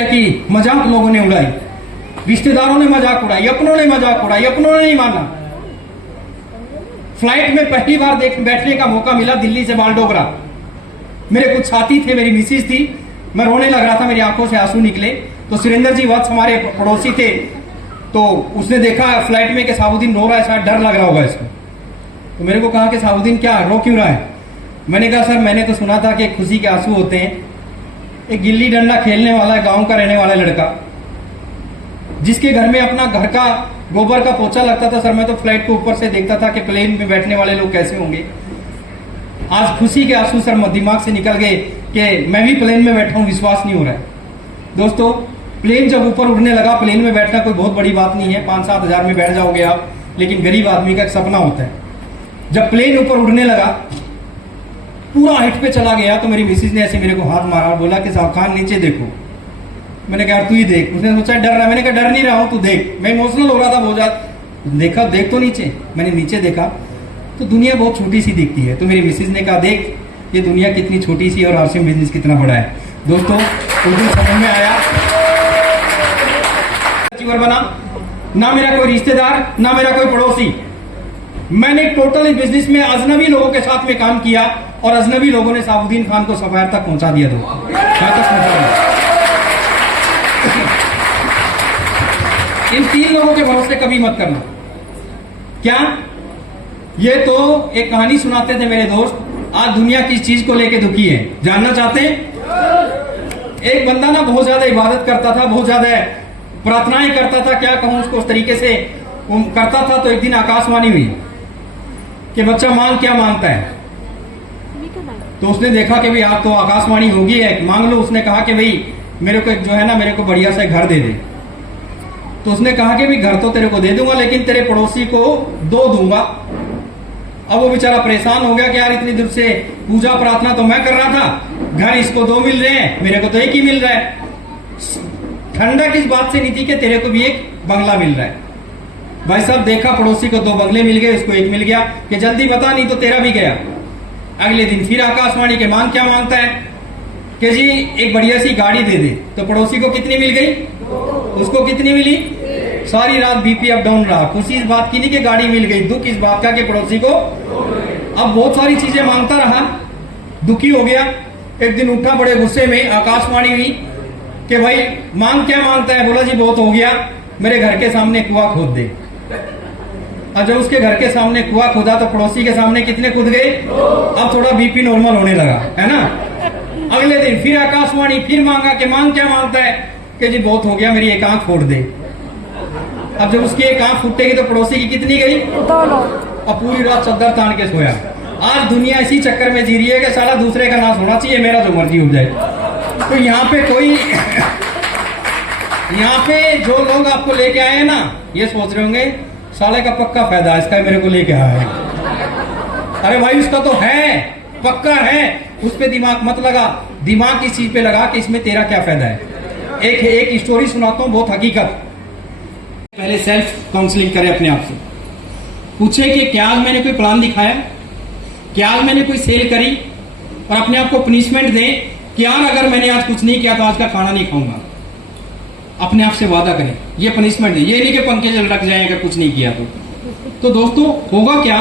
तरह की मजाक लोगों ने उड़ाई, रिश्तेदारों ने मजाक उड़ाई, अपनों ने मजाक उड़ाई, अपनों ने नहीं माना। फ्लाइट में पहली बार बैठने का मौका मिला दिल्ली से बालडोगरा। मेरे कुछ साथी थे, मेरी मिसिज थी, मैं रोने लग रहा था, मेरी आंखों से आंसू निकले। तो सुरेंद्र जी वत्स हमारे पड़ोसी थे, तो उसने देखा फ्लाइट में कि साबुद्दीन रो रहा है, शायद डर लग रहा होगा इसको। तो मेरे को कहा कि साबुद्दीन क्या रो क्यों रहा है? मैंने कहा सर मैंने तो सुना था कि खुशी के आंसू होते हैं। एक गिल्ली डंडा खेलने वाला गांव का रहने वाला लड़का, जिसके घर में अपना घर का गोबर का पोछा लगता था, सर मैं तो फ्लाइट को ऊपर से देखता था कि प्लेन में बैठने वाले लोग कैसे होंगे। आज खुशी के आंसू सर दिमाग से निकल गए कि मैं भी प्लेन में बैठा हूं, विश्वास नहीं हो रहा है। दोस्तों प्लेन जब ऊपर उड़ने लगा, प्लेन में बैठना कोई बहुत बड़ी बात नहीं है, 5-7 हजार में बैठ जाओगे आप, लेकिन गरीब आदमी का एक सपना होता है। जब प्लेन ऊपर उड़ने लगा, पूरा हाइट पे चला गया, तो मेरी मिसिज ने ऐसे मेरे को हाथ मारा, बोला कि साहब खान नीचे देखो। मैंने कहा तू ही देख। उसने सोचा डर रहा है, मैंने कहा डर नहीं रहा हूं, तू देख। मैं इमोशनल हो रहा था बहुत ज्यादा। देखा, देख तो नीचे। मैंने नीचे देखा तो दुनिया बहुत छोटी सी दिखती है। तो मेरी मिसिज ने कहा देख ये दुनिया कितनी छोटी सी और आरसीएम बिजनेस कितना बड़ा है। दोस्तों उस दिन समझ में आया, बना ना मेरा कोई रिश्तेदार, ना मेरा कोई पड़ोसी। मैंने टोटल इस बिजनेस में अजनबी लोगों के साथ में काम किया और अजनबी लोगों ने साबुद्दीन खान को सफायर तक पहुंचा दिया। इन 3 लोगों के भरोसे कभी मत करना। क्या ये तो एक कहानी सुनाते थे मेरे दोस्त, आज दुनिया किस चीज को लेके दुखी है, जानना चाहते हैं? एक बंदा ना बहुत ज्यादा इबादत करता था, बहुत ज्यादा प्रार्थनाएं करता था, क्या कहूं उसको, उस तरीके से करता था। तो एक दिन आकाशवाणी हुई कि बच्चा मांग क्या मांगता है। तो उसने देखा कि भाई आप तो आकाशवाणी होगी है, मांग लो। उसने कहा कि भाई मेरे को एक जो है ना, मेरे को बढ़िया सा घर दे दे। तो उसने कहा कि भाई घर तो तेरे को दे दूंगा, लेकिन तेरे पड़ोसी को 2 दूंगा। अब वो बेचारा परेशान हो गया कि यार इतनी दूर से पूजा प्रार्थना तो मैं कर रहा था, घर इसको 2 मिल रहे हैं, मेरे को तो 1 ही मिल रहा है। ठंडक इस बात से नहीं थी कि तेरे को भी एक बंगला मिल रहा है। भाई साहब देखा पड़ोसी को 2 बंगले मिल गए, इसको 1 मिल गया कि जल्दी बता नहीं तो तेरा भी गया। अगले दिन फिर आकाशवाणी के मांग क्या मांगता है कि जी एक बढ़िया सी गाड़ी दे दे। तो पड़ोसी को कितनी मिल गई? उसको कितनी मिली? सारी रात बीपी अप डाउन रहा। खुशी इस बात की नहीं कि गाड़ी मिल गई, दुख इस बात का कि पड़ोसी को। अब बहुत सारी चीजें मांगता रहा, दुखी हो गया। एक दिन उठा बड़े गुस्से में, आकाशवाणी हुई कि भाई मांग क्या मांगता है? बोला जी बहुत हो गया, मेरे घर के सामने कुआं खोद दे। और जब उसके घर के सामने कुआं खोदा तो पड़ोसी के सामने कितने कूद गए? अब थोड़ा बीपी नॉर्मल होने लगा, है ना। अगले दिन फिर आकाशवाणी, फिर मांगा कि मांग क्या मांगता है? कि जी बहुत हो गया, मेरी एक आंख फोड़ दे। अब जब उसकी एक आंख फूटेगी तो पड़ोसी की कितनी गई? 2। अब पूरी रात चद्दर तान के सोया। आज दुनिया इसी चक्कर में जी रही है कि साला दूसरे का नाश होना चाहिए, मेरा जो मर्जी हो जाए। तो यहाँ पे कोई यहाँ पे जो लोग आपको लेके आए हैं ना, ये सोच रहे होंगे साले का पक्का फायदा इसका मेरे को लेके आया है। अरे भाई उसका तो है, पक्का है, उस पे दिमाग मत लगा। दिमाग इस चीज पे लगा कि इसमें तेरा क्या फायदा है। एक स्टोरी सुनाता हूँ, बहुत हकीकत। पहले सेल्फ काउंसलिंग करें अपने आप से, पूछे कि क्या आज मैंने कोई प्लान दिखाया, क्या आज मैंने कोई सेल करी, और अपने आप को पनिशमेंट दें कि यार अगर मैंने आज कुछ नहीं किया तो आज का खाना नहीं खाऊंगा। अपने आप से वादा करें, ये पनिशमेंट है, ये नहीं कि पंखे जल रख जाए अगर कुछ नहीं किया तो दोस्तों होगा क्या,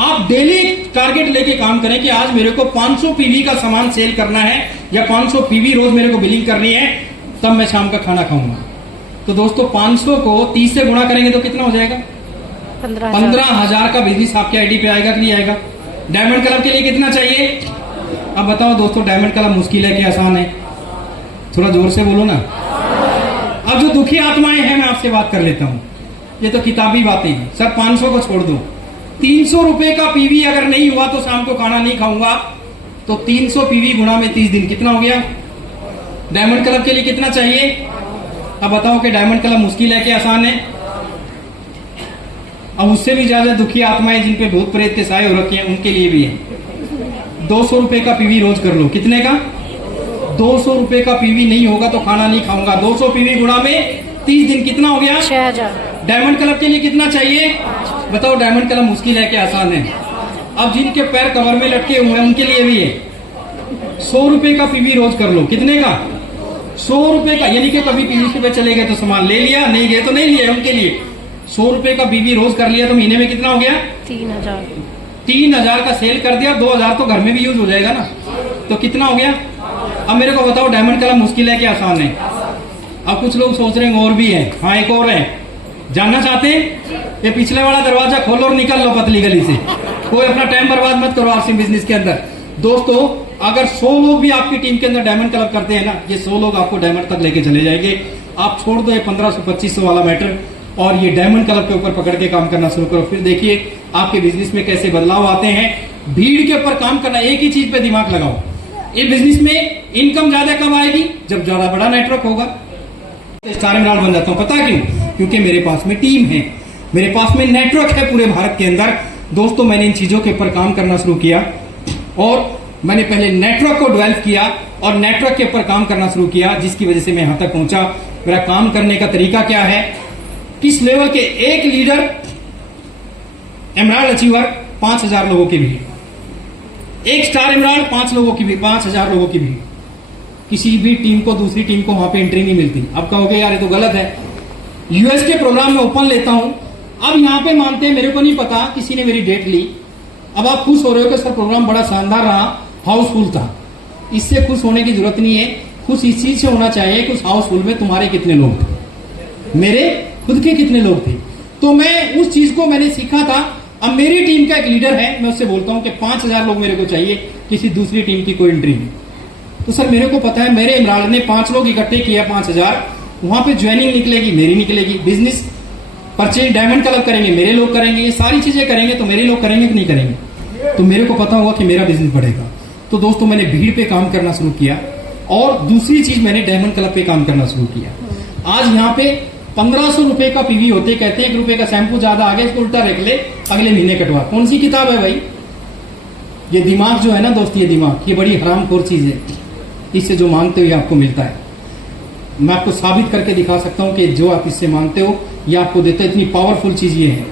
आप डेली टारगेट लेके काम करें कि आज मेरे को 500 पीवी का सामान सेल करना है या 500 पीवी रोज मेरे को बिलिंग करनी है, तब मैं शाम का खाना खाऊंगा। तो दोस्तों 500 को 30 से गुणा करेंगे तो कितना हो जाएगा? 15,000 का बिजनेस आपके आईडी पे आएगा कि नहीं आएगा? डायमंड क्लब के लिए कितना चाहिए? अब बताओ दोस्तों, डायमंड क्लब मुश्किल है कि आसान है? थोड़ा जोर से बोलो ना। अब जो दुखी आत्माएं हैं, मैं आपसे बात कर लेता हूं, ये तो किताबी बातें हैं। सर 500 को छोड़ दो, 300 रुपए का पीवी अगर नहीं हुआ तो शाम को खाना नहीं खाऊंगा, तो 300 पीवी गुणा में 30 दिन कितना हो गया? डायमंड क्लब के लिए कितना चाहिए? अब बताओ कि डायमंड क्लब मुश्किल है कि आसान है? अब उससे भी ज्यादा दुखी आत्माएं जिन पे भूत प्रेत के साए हो रखे हैं, उनके लिए भी है। 200 रुपए का पीवी रोज कर लो। कितने का? 200 रुपए का पीवी नहीं होगा तो खाना नहीं खाऊंगा। 200 पीवी गुणा में 30 दिन कितना हो गया? 6000। डायमंड क्लब के लिए कितना चाहिए? बताओ डायमंड क्लब मुश्किल है कि आसान है? अब जिनके पैर कवर में लटके हुए हैं उनके लिए भी है। 100 रुपए का पीवी रोज कर लो। कितने का? 100 रुपए का, यानी कि कभी पीवीसी पे चले गए तो सामान ले लिया, नहीं गए तो नहीं लिया, उनके लिए 100 रुपए का बीवी रोज कर लिया तो महीने में कितना हो गया? 3000। 3000 का सेल कर दिया, 2000 तो घर में भी यूज हो जाएगा ना, तो कितना हो गया? अब मेरे को बताओ डायमंड कलर मुश्किल है कि आसान है? अब कुछ लोग सोच रहे हैं और भी है। हाँ, एक और है, जानना चाहते हैं? ये पिछले वाला दरवाजा खोलो और निकल लो पतली गली से, कोई अपना टाइम बर्बाद मत करो आरसी बिजनेस के अंदर। दोस्तों, अगर 100 लोग भी आपकी टीम के अंदर डायमंड क्लब करते हैं ना, ये 100 लोग आपको डायमंड तक लेके चले जाएंगे। आप छोड़ दो ये 1500-2500 वाला मैटर और ये डायमंड क्लब के ऊपर पकड़ के काम करना शुरू करो, फिर देखिए आपके बिजनेस में कैसे बदलाव आते हैं। भीड़ के ऊपर काम करना, एक ही चीज पे दिमाग लगाओ। ये बिजनेस में इनकम ज्यादा कब आएगी? जब ज्यादा बड़ा नेटवर्क होगा। स्टार एमराल्ड बन जाता हूं, पता क्यों? क्योंकि मेरे पास में टीम है, मेरे पास में नेटवर्क है पूरे भारत के अंदर। दोस्तों, मैंने इन चीजों के ऊपर काम करना शुरू किया और मैंने पहले नेटवर्क को डेवलप किया और नेटवर्क के ऊपर काम करना शुरू किया, जिसकी वजह से मैं यहां तक पहुंचा। मेरा काम करने का तरीका क्या है? किस लेवल के? एक लीडर एमराल्ड अचीवर 5000 लोगों की भीड़, एक स्टार एमराल्ड 5 लोगों की भीड़, 5000 लोगों की भीड़। किसी भी टीम को, दूसरी टीम को वहां पे एंट्री नहीं मिलती। अब कहोगे यार ये तो गलत है। यूएस के प्रोग्राम में ओपन लेता हूं, अब यहां पे मानते हैं, मेरे को नहीं पता, किसी ने मेरी डेट ली। अब आप खुश हो रहे हो कि सर प्रोग्राम बड़ा शानदार रहा, हाउसफुल था। इससे खुश होने की जरूरत नहीं है, खुश इस चीज से होना चाहिए कि उस हाउसफुल में तुम्हारे कितने लोग थे, मेरे खुद के कितने लोग थे। तो मैं उस चीज को मैंने सीखा था। अब मेरी टीम का एक लीडर है, मैं उससे बोलता हूं कि 5000 लोग मेरे को चाहिए, किसी दूसरी टीम की कोई एंट्री नहीं। तो सर मेरे को पता है, मेरे एमराल्ड ने 5 लोग इकट्ठे किया, 5000, वहां पे ज्वाइनिंग निकलेगी, मेरी निकलेगी। बिजनेस परचेज डायमंड क्लब करेंगे, मेरे लोग करेंगे, ये सारी चीजें करेंगे तो मेरे लोग करेंगे कि नहीं करेंगे? तो मेरे को पता होगा कि मेरा बिजनेस बढ़ेगा। तो दोस्तों, मैंने भीड़ पे काम करना शुरू किया और दूसरी चीज मैंने डायमंड क्लब पे काम करना शुरू किया। आज यहाँ पे 1500 रुपए का पीवी होते, कहते हैं 1 रुपए का शैम्पू ज्यादा आ गया, इसको उल्टा रख ले, अगले महीने कटवा। कौन सी किताब है भाई? ये दिमाग जो है ना दोस्त, ये दिमाग, ये बड़ी हरामखोर चीज है। इससे जो मांगते हो ये आपको मिलता है। मैं आपको साबित करके दिखा सकता हूं कि जो आप इससे मांगते हो ये आपको देते, इतनी पावरफुल चीज ये है।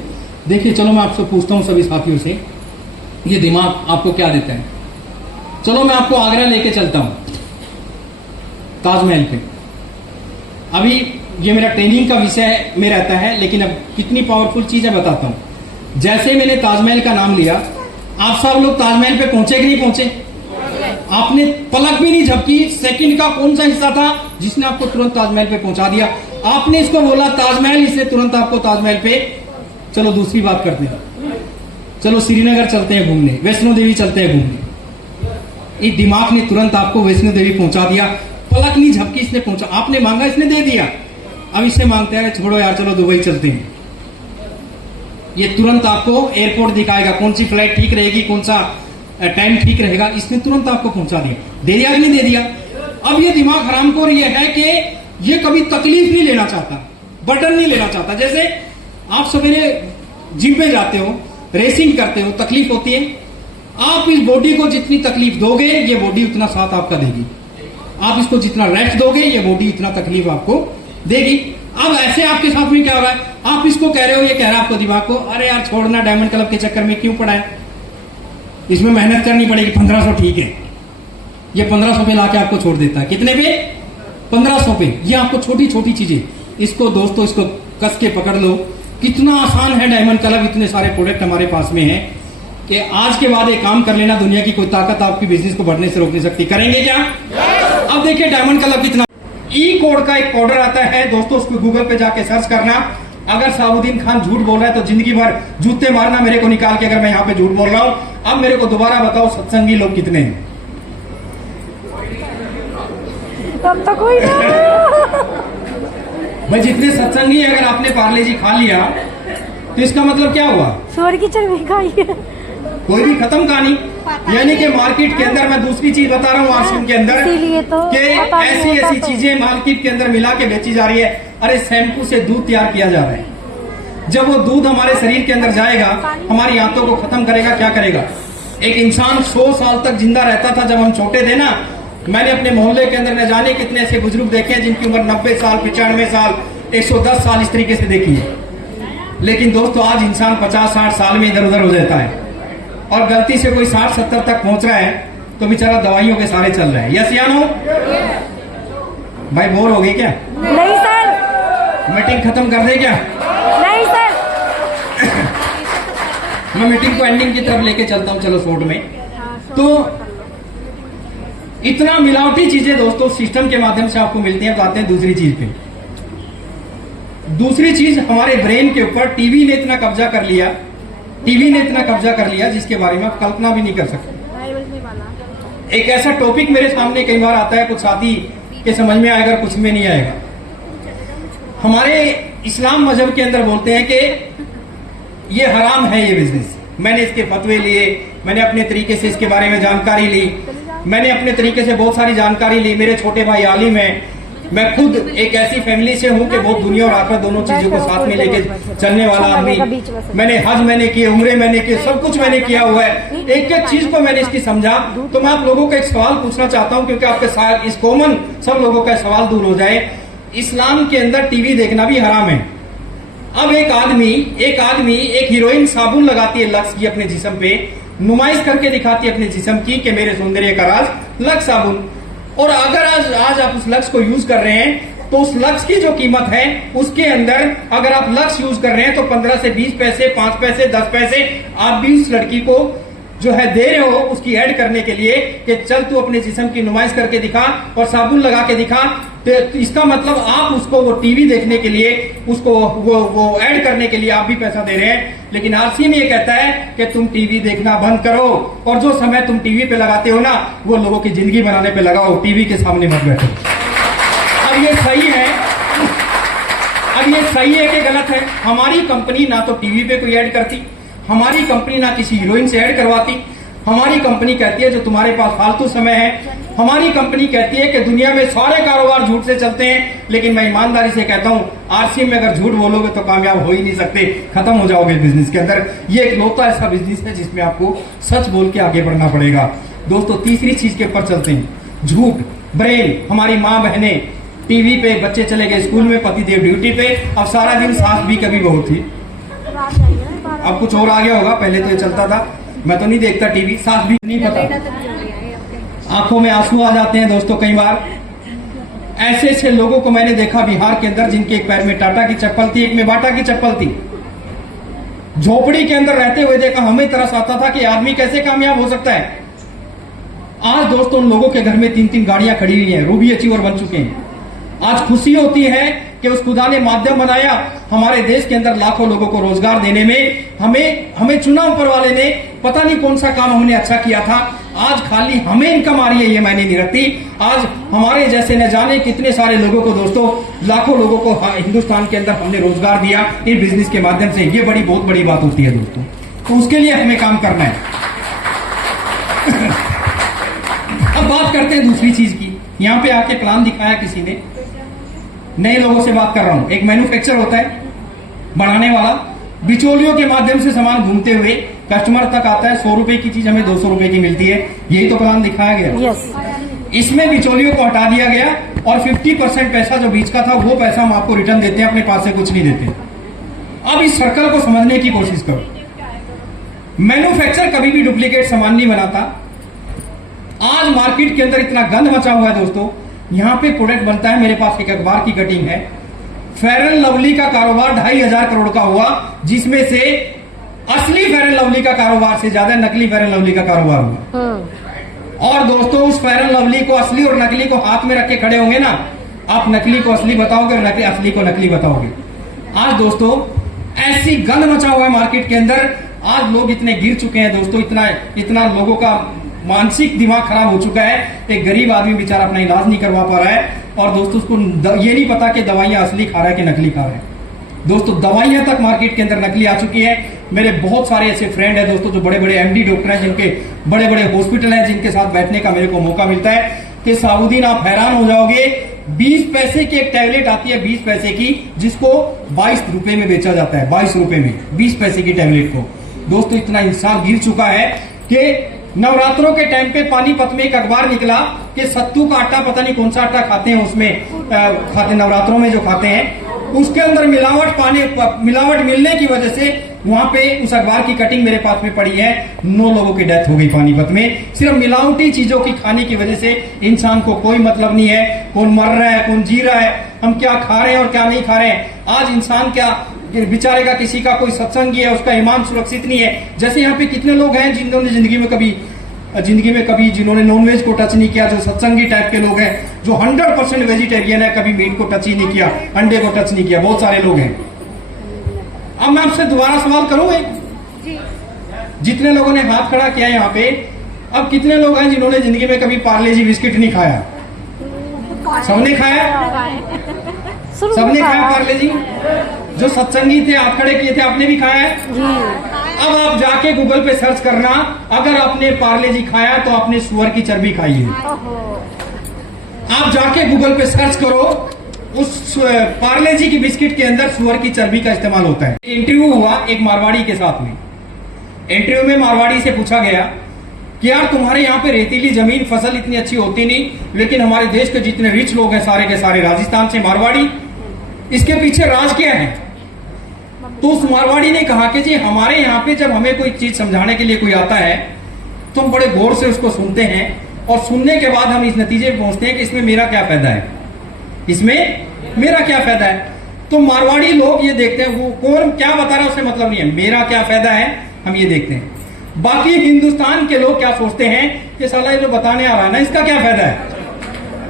देखिए, चलो मैं आपसे पूछता हूं सभी साथियों से, ये दिमाग आपको क्या देता है? चलो मैं आपको आगरा लेके चलता हूं, ताजमहल पे। अभी ये मेरा ट्रेनिंग का विषय में रहता है, लेकिन अब कितनी पावरफुल चीज है बताता हूं। जैसे मैंने ताजमहल का नाम लिया, आप सब लोग ताजमहल पे पहुंचे कि नहीं पहुंचे? आपने पलक भी नहीं झपकी। सेकंड का कौन सा हिस्सा था जिसने आपको तुरंत ताजमहल पे पहुंचा दिया? आपने इसको बोला ताजमहल, इसने तुरंत आपको ताजमहल पे। चलो दूसरी बात करते हैं, चलो श्रीनगर चलते हैं घूमने, वैष्णो देवी चलते हैं घूमने। इस दिमाग ने तुरंत आपको वैष्णो देवी पहुंचा दिया, पलक नहीं झपकी, इसने पहुंचा। आपने मांगा, इसने दे दिया। अब इससे मांगते हैं छोड़ो यार, चलो दुबई चलते हैं। ये तुरंत आपको एयरपोर्ट दिखाएगा, कौन सी फ्लाइट ठीक रहेगी, कौन सा टाइम ठीक रहेगा, इसने तुरंत आपको पहुंचा दिया। दे दिया कि नहीं दे दिया? अब ये दिमाग हरामखोर ये है कि ये कभी तकलीफ नहीं लेना चाहता, बर्डन नहीं लेना चाहता। जैसे आप सवेरे जिम में जाते हो, रेसिंग करते हो, तकलीफ होती है। आप इस बॉडी को जितनी तकलीफ दोगे, ये बॉडी उतना साथ आपका देगी। आप इसको जितना रेस्ट दोगे, ये बॉडी इतना तकलीफ आपको देगी। अब ऐसे आपके साथ में क्या हो रहा है? आप इसको कह रहे हो, ये कह रहा है आपको दिमाग को, अरे यार छोड़ना, डायमंड क्लब के चक्कर में क्यों पड़ा है, इसमें मेहनत करनी पड़ेगी, 1500 ठीक है। ये 1500 पे लाके आपको छोड़ देता है। कितने पे? 1500 पे। ये आपको छोटी छोटी चीजें, इसको दोस्तों, इसको कस के पकड़ लो। कितना आसान है डायमंड क्लब, इतने सारे प्रोडक्ट हमारे पास में है कि आज के बाद एक काम कर लेना, दुनिया की कोई ताकत आपकी बिजनेस को बढ़ने से रोक नहीं सकती। करेंगे क्या? अब देखिए डायमंड क्लब कितना। ई कोड का एक ऑर्डर आता है दोस्तों, उसको गूगल पे जाके सर्च करना। अगर साबुद्दीन खान झूठ बोल रहा है तो जिंदगी भर जूते मारना मेरे को निकाल के, अगर मैं यहाँ पे झूठ बोल रहा हूं। अब मेरे को दोबारा बताओ, सत्संगी लोग कितने हैं? तब तो कोई भाई जितने सत्संगी, अगर आपने पार्ले जी खा लिया तो इसका मतलब क्या हुआ? सूअर की चर्बी खाई है। कोई भी खत्म कहानी। यानी कि मार्केट के अंदर, मैं दूसरी चीज बता रहा हूँ आश्रम के अंदर, कि ऐसी ऐसी चीजें मार्केट के अंदर मिला के बेची जा रही है। अरे शैम्पू से दूध तैयार किया जा रहा है, जब वो दूध हमारे शरीर के अंदर जाएगा, हमारी आंतों को खत्म करेगा। क्या करेगा? एक इंसान 100 साल तक जिंदा रहता था। जब हम छोटे थे ना, मैंने अपने मोहल्ले के अंदर न जाने कितने ऐसे बुजुर्ग देखे हैं जिनकी उम्र 90 साल, 95 साल, 110 साल इस तरीके से देखी है। लेकिन दोस्तों आज इंसान 50-60 साल में इधर उधर हो जाता है, और गलती से कोई 60-70 तक पहुंच रहा है तो बेचारा दवाइयों के सहारे चल रहा है। यस या नो? भाई बोर हो गई क्या? नहीं सर, मीटिंग खत्म कर दे क्या? नहीं सर। मैं मीटिंग को एंडिंग की तरफ लेके चलता हूं, चलो शॉर्ट में। तो इतना मिलावटी चीजें दोस्तों सिस्टम के माध्यम से आपको मिलती हैं। तो आते हैं दूसरी चीज पे। दूसरी चीज, हमारे ब्रेन के ऊपर टीवी ने इतना कब्जा कर लिया, टीवी ने इतना कब्जा कर लिया जिसके बारे में आप कल्पना भी नहीं कर सकते। एक ऐसा टॉपिक मेरे सामने कई बार आता है, कुछ साथी के समझ में आएगा, कुछ में नहीं आएगा। हमारे इस्लाम मजहब के अंदर बोलते हैं कि ये हराम है ये बिजनेस। मैंने इसके फतवे लिए, मैंने अपने तरीके से इसके बारे में जानकारी ली, मैंने अपने तरीके से बहुत सारी जानकारी ली। मेरे छोटे भाई आलिम हैं, मैं खुद एक ऐसी फैमिली से हूं कि बहुत दुनिया और आखिरत दोनों चीजों को साथ में लेके चलने वाला आदमी। मैंने हज मैंने किए, उम्रे मैंने किए, सब कुछ मैंने किया हुआ है। एक एक चीज को मैंने इसकी समझा। तो मैं आप लोगों को एक सवाल पूछना चाहता हूं, क्योंकि आपके साथ इस कॉमन सब लोगों का सवाल दूर हो जाए। इस्लाम के अंदर टीवी देखना भी हराम है। अब एक आदमी एक हीरोइन साबुन लगाती है लक्स की अपने जिस्म पे, नुमाइश करके दिखाती है अपने जिस्म की कि मेरे सौंदर्य का राज लक्स साबुन। और अगर आज आप उस लक्स को यूज कर रहे हैं तो उस लक्स की जो कीमत है उसके अंदर अगर आप लक्स यूज कर रहे हैं तो 15 से 20 पैसे, 5 पैसे, 10 पैसे आप भी उस लड़की को जो है दे रहे हो उसकी ऐड करने के लिए कि चल तू अपने जिस्म की नुमाइश करके दिखा और साबुन लगा के दिखा। तो इसका मतलब आप उसको वो टीवी देखने के लिए, उसको वो ऐड करने के लिए आप भी पैसा दे रहे हैं। लेकिन आरसी में ये कहता है कि तुम टीवी देखना बंद करो और जो समय तुम टीवी पे लगाते हो ना वो लोगों की जिंदगी बनाने पे लगाओ, टीवी के सामने मत बैठो। अब ये सही है कि गलत है? हमारी कंपनी ना तो टीवी पे कोई ऐड करती, हमारी कंपनी ना किसी हीरोइन से ऐड करवाती। हमारी कंपनी कहती है जो तुम्हारे पास फालतू समय है, हमारी कंपनी कहती है कि दुनिया में सारे कारोबार झूठ से चलते हैं। लेकिन मैं ईमानदारी से कहता हूं आरसी में अगर झूठ बोलोगे तो कामयाब हो ही नहीं सकते, खत्म हो जाओगे बिजनेस के अंदर। ये एक लौता ऐसा बिजनेस है जिसमें आपको सच बोल के आगे बढ़ना पड़ेगा। दोस्तों तीसरी चीज के ऊपर चलते हैं, झूठ। ब्रेन, हमारी माँ बहनें टीवी पे, बच्चे चले गए स्कूल में, पतिदेव ड्यूटी पे, अब सारा दिन सास भी कभी बहू थी। अब कुछ और आ गया होगा, पहले तो ये चलता था, मैं तो नहीं देखता टीवी, सास भी नहीं पता। आंखों में आंसू आ जाते हैं दोस्तों कई बार। ऐसे ऐसे लोगों को मैंने देखा बिहार के अंदर जिनके एक पैर में टाटा की चप्पल थी, एक में बाटा की चप्पल थी। झोपड़ी के अंदर रहते हुए देखा, हमें तरस आता था कि आदमी कैसे कामयाब हो सकता है। आज दोस्तों उन लोगों के घर में 3-3 गाड़ियां खड़ी हुई हैं, रूबी अचीवर बन चुके हैं। आज खुशी होती है कि उस खुदा ने माध्यम बनाया हमारे देश के अंदर लाखों लोगों को रोजगार देने में। हमें चुना ऊपर वाले ने, पता नहीं कौन सा काम हमने अच्छा किया था। आज खाली हमें इनकम आ रही है ये मायने नहीं रखती। आज हमारे जैसे न जाने कितने सारे लोगों को दोस्तों, लाखों लोगों को हिंदुस्तान के अंदर हमने रोजगार दिया इन बिजनेस के माध्यम से। ये बहुत बड़ी बात होती है दोस्तों, तो उसके लिए हमें काम करना है। अब बात करते हैं दूसरी चीज की। यहाँ पे आके प्लान दिखाया किसी ने, नए लोगों से बात कर रहा हूं। एक मैन्युफैक्चर होता है बढ़ाने वाला, बिचौलियों के माध्यम से सामान घूमते हुए कस्टमर तक आता है। 100 रुपए की चीज हमें 200 रुपए की मिलती है, यही तो प्लान दिखाया गया। इसमें बिचौलियों को हटा दिया गया और 50% पैसा जो बीच का था वो पैसा हम आपको रिटर्न देते हैं, अपने पास से कुछ नहीं देते। अब इस सर्कल को समझने की कोशिश करो। मैन्युफैक्चर कभी भी डुप्लीकेट सामान नहीं बनाता। आज मार्केट के अंदर इतना गंद मचा हुआ है दोस्तों। यहां पे प्रोडक्ट बनता है, मेरे पास एक अखबार की कटिंग है, फेयर एंड लवली का कारोबार 2,500 करोड़ का हुआ, जिसमें से असली फेयर एंड लवली का कारोबार से ज्यादा नकली फेयर एंड लवली का कारोबार हुआ। और दोस्तों उस फेयर एंड लवली को, असली और नकली को हाथ में रख के खड़े होंगे ना, आप नकली को असली बताओगे और असली को नकली बताओगे। आज दोस्तों ऐसी गंद मचा हुआ है मार्केट के अंदर। आज लोग इतने गिर चुके हैं दोस्तों, इतना लोगों का मानसिक दिमाग खराब हो चुका है। एक गरीब आदमी बेचारा अपना इलाज नहीं करवा पा रहा है और दोस्तों उसको ये नहीं पता कि दवाइयां असली खा रहा है कि नकली खा रहा है। दोस्तों दवाइयां तक मार्केट के अंदर नकली आ चुकी है। मेरे बहुत सारे ऐसे फ्रेंड हैं दोस्तों जो बड़े बड़े एमडी डॉक्टर हैं, जिनके बड़े बड़े हॉस्पिटल हैं, जिनके साथ बैठने का मेरे को मौका मिलता है कि साउदीन आप हैरान हो जाओगे, 20 पैसे की एक टैबलेट आती है, 20 पैसे की, जिसको 22 रुपए में बेचा जाता है। 22 रुपए में 20 पैसे की टैबलेट को। दोस्तों इतना इंसान गिर चुका है कि नवरात्रों के टाइम पे पानीपत में एक अखबार निकला कि सत्तू का आटा, पता नहीं कौन सा आटा खाते हैं उसमें, खाते नवरात्रों में जो खाते हैं, उसके अंदर मिलावट मिलने की वजह से वहां पे उस अखबार की कटिंग मेरे पास में पड़ी है, 9 लोगों की डेथ हो गई पानीपत में। सिर्फ मिलावटी चीजों की खाने की वजह से इंसान को कोई मतलब नहीं है कौन मर रहा है कौन जी रहा है, हम क्या खा रहे हैं और क्या नहीं खा रहे हैं। आज इंसान क्या बेचारे का, किसी का कोई सत्संगी है उसका ईमान सुरक्षित नहीं है। जैसे यहाँ पे कितने लोग हैं जिन्होंने जिंदगी में कभी जिन्होंने नॉनवेज को टच नहीं किया, जो सत्संगी टाइप के लोग हैं, जो 100% वेजिटेरियन है, कभी मीट को टच ही नहीं किया, अंडे को टच नहीं किया, बहुत सारे लोग हैं। अब मैं आपसे दोबारा सवाल करूं, जितने लोगों ने हाथ खड़ा किया यहाँ पे, अब कितने लोग हैं जिन्होंने जिंदगी में कभी पार्ले जी बिस्किट नहीं खाया? सबने खाया, सबने खाया पार्ले जी। जो सत्संगी थे हाथ खड़े किए थे, आपने भी खाया है? अब आप जाके गूगल पे सर्च करना, अगर आपने पार्ले जी खाया तो आपने सुअर की चर्बी खाई है। आप जाके गूगल पे सर्च करो, उस पार्ले जी की बिस्किट के अंदर सुअर की चर्बी का इस्तेमाल होता है। इंटरव्यू हुआ एक मारवाड़ी के साथ में। इंटरव्यू में मारवाड़ी से पूछा गया कि यार तुम्हारे यहाँ पे रेतीली जमीन, फसल इतनी अच्छी होती नहीं, लेकिन हमारे देश के जितने रिच लोग हैं सारे के सारे राजस्थान से मारवाड़ी, इसके पीछे राज क्या है? तो उस मारवाड़ी ने कहा कि जी हमारे यहाँ पे जब हमें कोई चीज समझाने के लिए कोई आता है तो हम बड़े गौर से उसको सुनते हैं और सुनने के बाद हम इस नतीजे पे पहुंचते हैं कि इसमें मेरा क्या फायदा है, इसमें मेरा क्या फायदा है। तो मारवाड़ी लोग ये देखते हैं, वो कौन क्या बता रहा है उससे मतलब नहीं है, मेरा क्या फायदा है हम ये देखते हैं। बाकी हिंदुस्तान के लोग क्या सोचते हैं कि साला ये जो बताने आ रहा है ना इसका क्या फायदा है।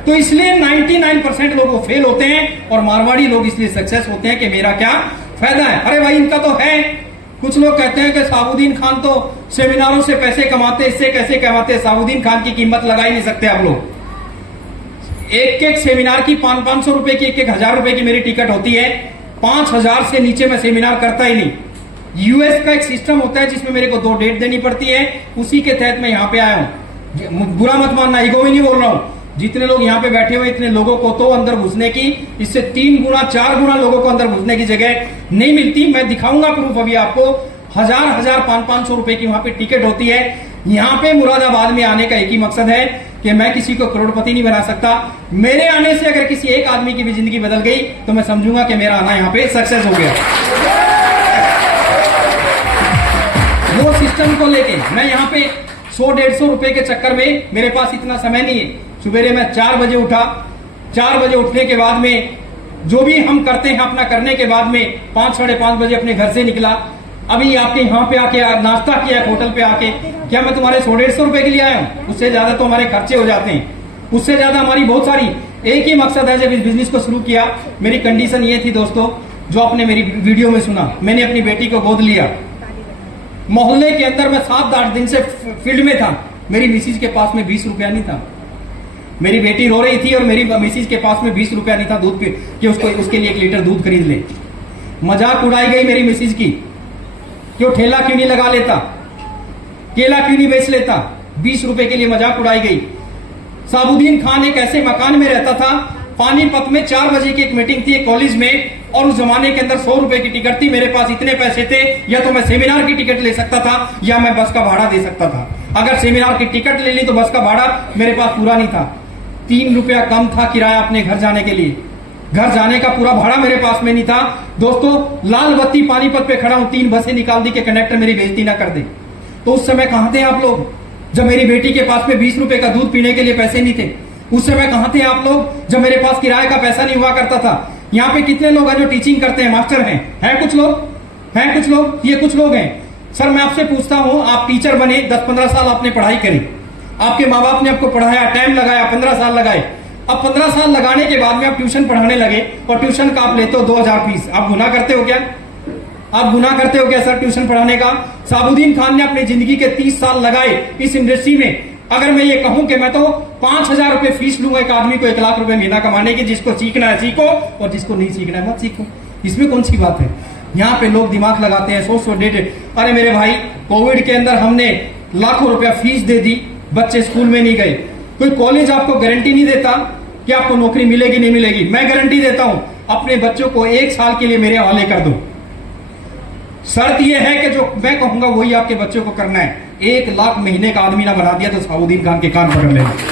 तो इसलिए 99% लोग वो फेल होते हैं और मारवाड़ी लोग इसलिए सक्सेस होते हैं कि मेरा क्या फायदा है। अरे भाई इनका तो है। कुछ लोग कहते हैं कि साबुद्दीन खान तो सेमिनारों से पैसे कमाते, इससे कैसे कमाते? साबुद्दीन खान की कीमत लगा ही नहीं सकते आप लोग। एक सेमिनार की 500 रुपए की, 1,000 रुपए की मेरी टिकट होती है, 5,000 से नीचे मैं सेमिनार करता ही नहीं। यूएस का एक सिस्टम होता है जिसमें मेरे को 2 डेट देनी पड़ती है, उसी के तहत मैं यहाँ पे आया हूँ। बुरा मत मानना, ईगो ही नहीं बोल रहा हूँ। जितने लोग यहाँ पे बैठे हुए इतने लोगों को तो अंदर घुसने की, इससे 3 गुना 4 गुना लोगों को अंदर घुसने की जगह नहीं मिलती। मैं दिखाऊंगा प्रूफ अभी आपको। 1000 500 रुपए की वहां पे टिकट होती है। यहाँ पे मुरादाबाद में आने का एक ही मकसद है कि मैं किसी को करोड़पति नहीं बना सकता। मेरे आने से अगर किसी एक आदमी की भी जिंदगी बदल गई तो मैं समझूंगा कि मेरा आना यहाँ पे सक्सेस हो गया। वो सिस्टम को लेके मैं यहाँ पे 100-150 रुपए के चक्कर में, मेरे पास इतना समय नहीं है। सुबह मैं 4 बजे उठा, 4 बजे उठने के बाद में जो भी हम करते हैं अपना करने के बाद में 5-5:30 बजे अपने घर से निकला। अभी आपके यहाँ पे आके नाश्ता किया होटल पे आके, क्या मैं तुम्हारे 100-150 रुपए के लिए आया हूँ? उससे ज्यादा तो हमारे खर्चे हो जाते हैं, उससे ज्यादा हमारी बहुत सारी। एक ही मकसद है, जब इस बिजनेस को शुरू किया मेरी कंडीशन ये थी दोस्तों, जो आपने मेरी वीडियो में सुना, मैंने अपनी बेटी को गोद लिया। मोहल्ले के अंदर मैं 7-8 दिन से फील्ड में था, मेरी मिसिज के पास में 20 रुपया नहीं था। मेरी बेटी रो रही थी और मेरी मिसिज के पास में 20 रुपया नहीं था दूध पे कि उसके लिए 1 लीटर दूध खरीद ले। मजाक उड़ाई गई मेरी मिसिज की, क्यों ठेला क्यों नहीं लगा लेता, केला क्यों नहीं बेच लेता, 20 रुपए के लिए मजाक उड़ाई गई। साबुद्दीन खान एक ऐसे मकान में रहता था, पानीपत में 4 बजे की एक मीटिंग थी एक कॉलेज में, और उस जमाने के अंदर 100 रुपए की टिकट थी। मेरे पास इतने पैसे थे, या तो मैं सेमिनार की टिकट ले सकता था या मैं बस का भाड़ा दे सकता था। अगर सेमिनार की टिकट ले ली तो बस का भाड़ा मेरे पास पूरा नहीं था। 3 रुपया कम था किराया अपने घर जाने के लिए, घर जाने का पूरा भाड़ा मेरे पास में नहीं था। दोस्तों लाल बत्ती पानीपत पे खड़ा हूं, 3 बसें निकाल दी कि कंडक्टर मेरी बेइज्जती ना कर दे। तो उस समय कहां थे आप लोग जब मेरी बेटी के पास में 20 रुपए का दूध पीने के लिए पैसे नहीं थे? उस समय कहां थे आप लोग जब मेरे पास किराए का पैसा नहीं हुआ करता था? यहाँ पे कितने लोग हैं जो टीचिंग करते हैं, मास्टर हैं कुछ लोग, हैं कुछ लोग, ये कुछ लोग हैं। सर मैं आपसे पूछता हूं, आप टीचर बने, 10-15 साल आपने पढ़ाई करी, आपके माँ बाप ने आपको पढ़ाया, टाइम लगाया, 15 साल लगाए। अब 15 साल लगाने के बाद में आप ट्यूशन पढ़ाने लगे और ट्यूशन का आप लेते हो 2000 फीस। आप गुनाह करते हो क्या? आप गुनाह करते हो क्या सर ट्यूशन पढ़ाने का? साबुद्दीन खान ने अपनी जिंदगी के 30 साल लगाए इस इंडस्ट्री में। अगर मैं ये कहूं कि मैं तो 5000 रुपए फीस लूंगा एक आदमी को 1 लाख रुपए महीना कमाने की, जिसको सीखना है सीखो और जिसको नहीं सीखना है मत सीखो, इसमें कौन सी बात है? यहाँ पे लोग दिमाग लगाते हैं 100 150। अरे मेरे भाई, कोविड के अंदर हमने लाखों रुपया फीस दे दी, बच्चे स्कूल में नहीं गए। कोई कॉलेज आपको गारंटी नहीं देता कि आपको नौकरी मिलेगी नहीं मिलेगी। मैं गारंटी देता हूं, अपने बच्चों को 1 साल के लिए मेरे हवाले कर दो। शर्त यह है कि जो मैं कहूंगा वही आपके बच्चों को करना है। 1 लाख महीने का आदमी ना बना दिया तो साबुद्दीन खान के कान पकड़ लेना। आपकी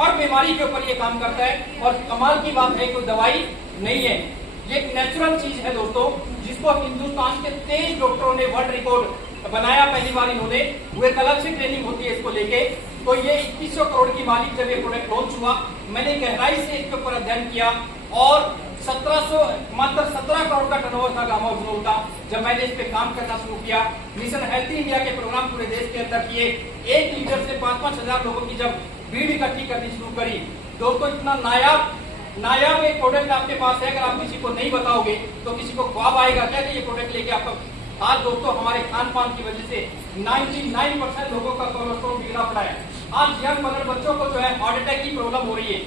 हर बीमारी के ऊपर ये काम करता है और कमाल की बात है कोई दवाई नहीं है। ये एक नेचुरल चीज है दोस्तों, जिसको हिंदुस्तान के 23 डॉक्टरों ने वर्ल्ड रिकॉर्ड बनाया पहली बार इन्होंने। वो एक अलग से ट्रेनिंग होती है इसको लेके। तो ये 2100 करोड़ की मालिक जब ये प्रोडक्ट लॉन्च हुआ, मैंने गहराई से इसके ऊपर अध्ययन किया और 17 करोड़ का टर्नओवर था गामा का जब मैंने इस पे काम करना शुरू किया। मिशन हेल्थी इंडिया के प्रोग्राम पूरे देश के अंदर किए, एक लीडर से 5-5 हजार लोगों की जब भीड़ इकट्ठी करनी शुरू करी। दोस्तों इतना नायाब एक प्रोडक्ट आपके पास है, अगर आप किसी को नहीं बताओगे तो किसी को ख्वाब आएगा क्या कि ये प्रोडक्ट लेके आपका। आज दोस्तों हमारे खान पान की वजह से 99% लोगों का कोलेस्ट्रॉल बिगड़ा पड़ा है। आज यंग मदर बच्चों को जो है हार्ट अटैक की प्रॉब्लम हो रही है,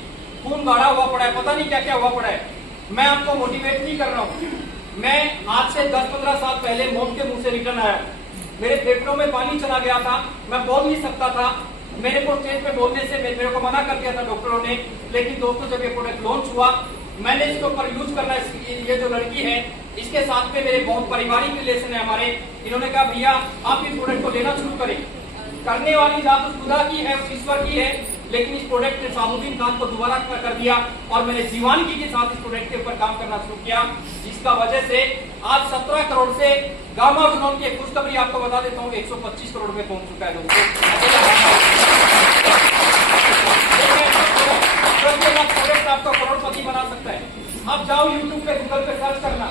खून गाढ़ा हुआ पड़ा है, पता नहीं क्या क्या हुआ पड़ा है। मैं आपको मोटिवेट नहीं कर रहा हूँ। मैं आज से 10-15 साल पहले मौत के मुंह से रिटर्न आया, मेरे फेफड़ों में पानी चला गया था, मैं बोल नहीं सकता था। मेरे को स्टेज पे बोलने से मेरे को मना कर दिया था डॉक्टरों ने। लेकिन दोस्तों जब ये प्रोडक्ट लॉन्च हुआ, मैंने इसके ऊपर यूज करना, ये जो लड़की है इसके साथ में मेरे बहुत पारिवारिक रिलेशन है हमारे। इन्होंने कहा भैया आप इस प्रोडक्ट को लेना शुरू करें। करने वाली जात उस खुदा की है, उस ईश्वर की है, लेकिन इस प्रोडक्ट ने सामुद्दीन खान को दोबारा कर दिया और मैंने जीवानगी के साथ इस प्रोडक्ट के ऊपर काम करना शुरू किया, जिसका वजह से आज 17 करोड़ से गामा की खुशखबरी आपको बता देता हूँ 125 करोड़ में पहुंच चुका है दोस्तों। प्रोडक्ट आपको करोड़पति बना सकता है। अब जाओ यूट्यूब पे, गूगल पे सर्च करना,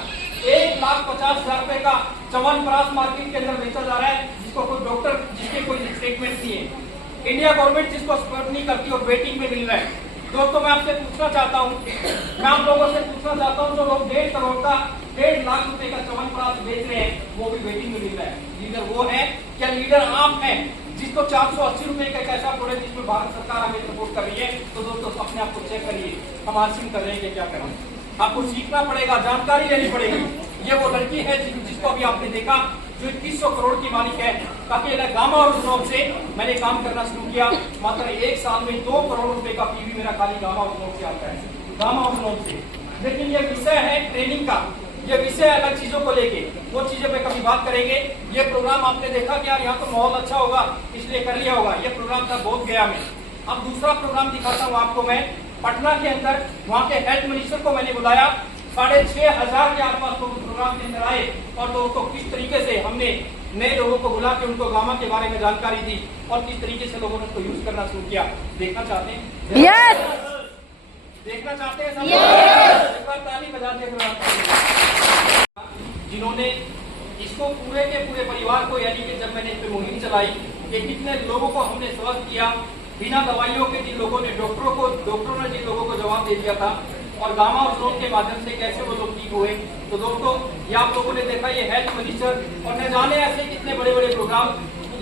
1,50,000 रुपए का च्यवनप्राश मार्केट के अंदर बेचा जा रहा है, जिसको कोई डॉक्टर, जिसके कोई स्टेटमेंट नहीं है। इंडिया गवर्नमेंट जिसको सपोर्ट नहीं करती और वेटिंग में मिल रहा है। दोस्तों मैं आपसे पूछना चाहता हूँ, मैं आप लोगों से पूछना चाहता हूँ, जो लोग 1.5 करोड़ का 1.5 लाख रुपए का च्यवनप्राश बेच रहे हैं, वो भी वेटिंग में मिल रहा है। लीडर वो है क्या? लीडर आप हैं, जिसको 480 रुपए का एक ऐसा प्रोडक्ट जिसमें भारत सरकार हमें सपोर्ट कर रही है। तो दोस्तों अपने आप को चेक करिए, हम हासिल कर रहे हैं कि क्या करें। आपको सीखना पड़ेगा, जानकारी लेनी पड़ेगी। ये वो लड़की है जिसको अभी आपने देखा, जो 2100 करोड़ की मालिक है। अकेला गामा और उद्योग से मैंने काम करना शुरू किया, मात्र 1 साल में 2 करोड़ रुपए का पीवी मेरा खाली गामा और उद्योग से आता है, गामा और उद्योग से। लेकिन ये विषय है ट्रेनिंग का, ये विषय अलग चीजों को लेके, वो चीजों पे कभी बात करेंगे। ये प्रोग्राम आपने देखा कि यार यहाँ तो माहौल अच्छा होगा इसलिए कर लिया होगा, ये प्रोग्राम था बोध गया में। अब दूसरा प्रोग्राम दिखाता हूँ आपको मैं, पटना के अंदर। वहाँ के हेल्थ मिनिस्टर को मैंने बुलाया, 6,500 के आसपास लोग प्रोग्राम के अंदर आए और दोस्तों किस तरीके से हमने नए लोगों को बुला के उनको गामा के बारे में जानकारी दी और किस तरीके से लोगों ने उसको यूज करना शुरू किया। देखना चाहते हैं? यस। देखना चाहते हैं सब? एक बार ताली बजा दे। जिन्होंने इसको पूरे के पूरे परिवार को, यानी कि जब मैंने इस पे मुहिम चलाई कि कितने लोगों को हमने स्वस्थ किया बिना दवाइयों के, जिन लोगों ने डॉक्टरों ने जिन लोगों को जवाब दे दिया था, और गामा और उद्योग के माध्यम से कैसे वो लोग ठीक हुए। तो दोस्तों ये आप लोगों ने देखा, ये हेल्थ मिनिस्टर और न जाने ऐसे कितने बड़े बड़े प्रोग्राम,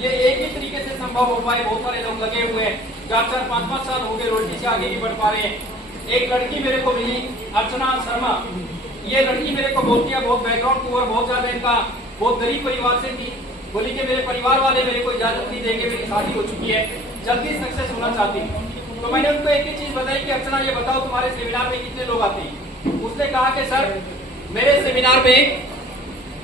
ये एक ही तरीके से संभव हो पाए। बहुत सारे लोग लगे हुए हैं, 4-4, 5-5 साल हो गए, रोटी से आगे नहीं बढ़ पा रहे हैं। एक लड़की मेरे को मिली, अर्चना शर्मा, ये लड़की मेरे को बोलती है, बहुत बैकग्राउंड पुअर, बहुत ज्यादा इनका, बहुत गरीब परिवार से थी। बोली कि मेरे परिवार वाले मेरे को इजाजत नहीं देंगे, मेरी शादी हो चुकी है, जल्दी सक्सेस होना चाहती हूँ। तो मैंने उनको एक ही चीज बताई कि अर्चना ये बताओ तुम्हारे सेमिनार में कितने लोग आते हैं? उसने कहा कि सर मेरे सेमिनार में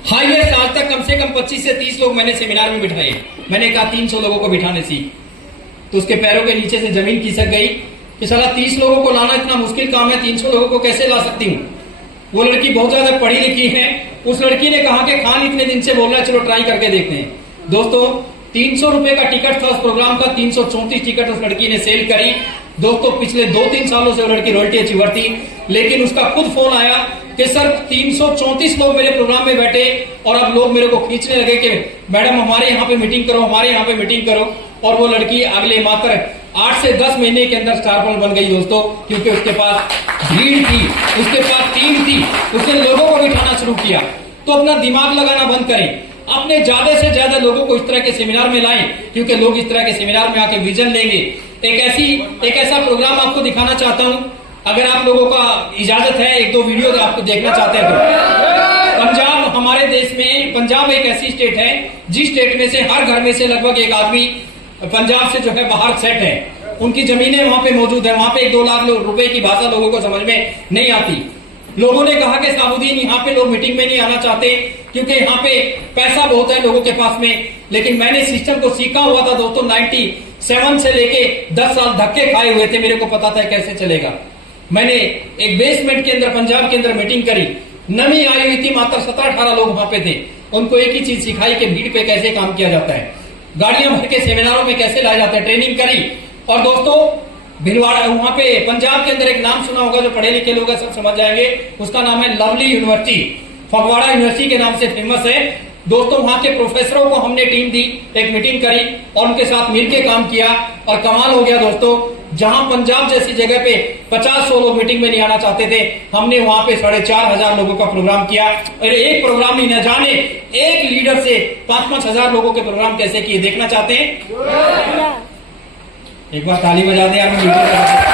हाईएस्ट आज तक कम से कम 25 से 30 लोग मैंने सेमिनार में बिठाए। मैंने कहा 300 लोगों को बिठाने सीख। तो उसके पैरों के नीचे से जमीन खिसक गई कि साला 30 लोगों को लाना इतना मुश्किल काम है, 300 लोगों को कैसे ला सकती हूँ। वो लड़की बहुत ज्यादा पढ़ी लिखी है। उस लड़की ने कहा कि खान इतने दिन से बोल रहा है, चलो ट्राई करके देखते हैं। दोस्तों 300 रुपए का टिकट था उस प्रोग्राम का, 334 टिकट उस लड़की ने सेल करी। दोस्तों पिछले 2-3 सालों से वो लड़की रॉयल्टी अचीवर थी, लेकिन उसका खुद फोन आया कि सर 334 लोग मेरे प्रोग्राम में बैठे और अब लोग मेरे को खींचने लगे कि मैडम हमारे यहाँ पे मीटिंग करो, हमारे यहाँ पे मीटिंग करो। और वो लड़की अगले मात्र 8 से 10 महीने के अंदर स्टार पर्ल बन गई दोस्तों, क्योंकि उसके पास भीड़ थी, उसके पास टीम थी, उसने लोगों को बिठाना शुरू किया। तो अपना दिमाग लगाना बंद करें, अपने ज्यादा से ज्यादा लोगों को इस तरह के सेमिनार में लाएं, क्योंकि लोग इस तरह के सेमिनार में आके विजन लेंगे। एक ऐसा प्रोग्राम आपको दिखाना चाहता हूं, अगर आप लोगों का इजाजत है, 1-2 वीडियो आपको देखना चाहते हैं तो। पंजाब हमारे देश में, पंजाब एक ऐसी स्टेट है जिस स्टेट में से हर घर में से लगभग एक आदमी पंजाब से जो है बाहर सेट है, उनकी जमीनें वहां पे मौजूद है। वहां पे 1-2 लाख रुपए की भाषा लोगों को समझ में नहीं आती। लोगों ने कहा कि साबुद्दीन यहाँ पे लोग मीटिंग में नहीं आना चाहते क्योंकि यहाँ पे पैसा बहुत है लोगों के पास में। लेकिन मैंने सिस्टम को सीखा हुआ था दोस्तों, 97 से लेके 10 साल धक्के खाए हुए थे, मेरे को पता था कैसे चलेगा। मैंने एक बेसमेंट के अंदर पंजाब के अंदर मीटिंग करी नवी आई हुई थी, मात्र 17-18 लोग वहां पे थे। उनको एक ही चीज सिखाई कि भीड़ पे कैसे काम किया जाता है, गाड़ियां भर के सेमिनारों में कैसे लाए जाते हैं, ट्रेनिंग करी। और दोस्तों भिलवाड़ा, वहां पे पंजाब के अंदर एक नाम सुना होगा, जो पढ़े लिखे लोग हैं सब समझ जाएंगे, उसका नाम है लवली यूनिवर्सिटी। फगवाड़ा यूनिवर्सिटी के नाम से फेमस है। दोस्तों वहां के प्रोफेसरों को हमने टीम दी, एक मीटिंग करी और उनके साथ मिलकर काम किया और कमाल हो गया दोस्तों। जहां पंजाब जैसी जगह पे 50-100 लोग मीटिंग में नहीं आना चाहते थे, हमने वहां पे 4,500 लोगों का प्रोग्राम किया। और एक प्रोग्राम नहीं, न जाने एक लीडर से 5-5 हजार लोगों के प्रोग्राम कैसे किए, देखना चाहते हैं? एक बार ताली बजा दे यार।